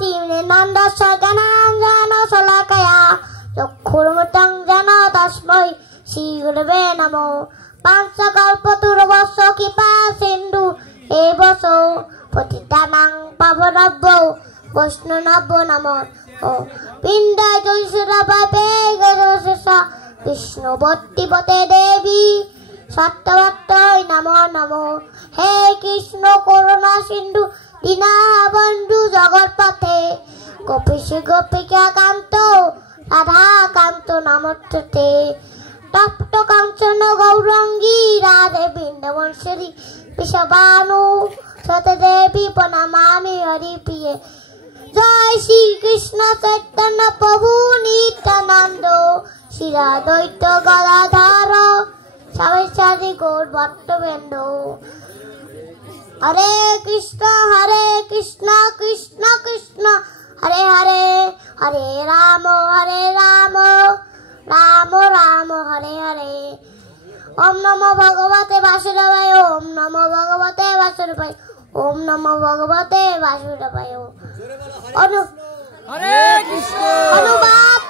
তিমিরমান্দস্য জ্ঞানাঞ্জন শলাকয়া চক্ষুর্মৃতং যেন তস্मै শ্রী গুরবে নমো পাঞ্চকল্পতরুবস্য কৃপা সিন্ধু এবস পতিতানাং পাবনভ্যো বৈষ্ণবো নমো পিণ্ডা জৈশুরভাবে গজশেষা বিষ্ণুবর্তিপতে দেবী সত্যবত্তৈ নমো নমো হে কৃষ্ণ করুণা সিন্ধু দীনবন্ধু জগৎপথে গোপীশ গোপিকা কান্ত রাধা কান্ত নমস্তুতে তপ্ত কাঞ্চন গৌরাঙ্গী রাধে বৃন্দাবনেশ্বরী বৃষভানু সতদেবী প্রণমামি হরিপ্রিয়ে জয় শ্রী কৃষ্ণ চৈতন্য প্রভু নিত্যানন্দ শ্রী দ্বৈত গদাধর স্বামী গৌর ভক্তবৃন্দ হরে কৃষ্ণ কৃষ্ণ কৃষ্ণ হরে হরে হরে রাম রাম রাম হরে হরে ওম নমো ভগবতে বাসুদেবায় ওম নমো ভগবতে বাসুদেবায় ওম নমো ভগবতে বাসুদেবায় অনুবাদ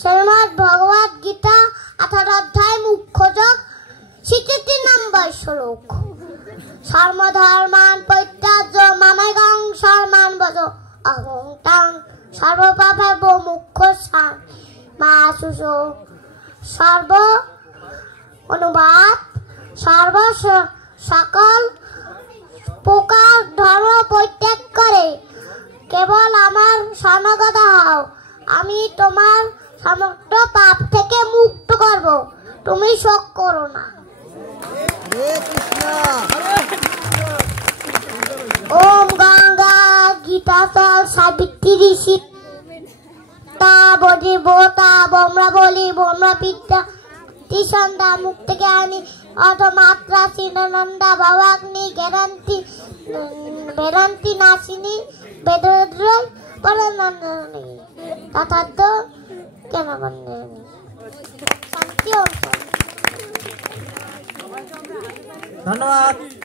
শ্রীমদ্ ভগবদ গীতা 18 অধ্যায় মুখ্য যোগ 63 নম্বর শ্লোক সর্বধর্মান পরিত্যাজ্য মামেকং শরণং ব্রজ অহং ত্বং সর্বপাপেভ্যো মোক্ষয়ং মা শুচো সর্ব অনুবাদ সকল প্রকার ধর্ম পরিত্যাগ করে কেবল আমার শরণাগত হও আমি তোমার সমস্ত পাপ থেকে মুক্ত করব তুমি শোক করো না ওম গঙ্গা গীতাচল সাবিত্রী সীতা বধিবতা বম্রাবলী ব্রহ্মবিদ্যা ত্রিসন্ধ্যা মুক্ত জ্ঞানী অধমাত্রা শ্রীনন্দা ভবাগ্নি বেদান্তি নাশিনী বেদদ্রয় পরনন্দনী তথার্থ কেন বন্দেমি শান্তি। ধন্যবাদ।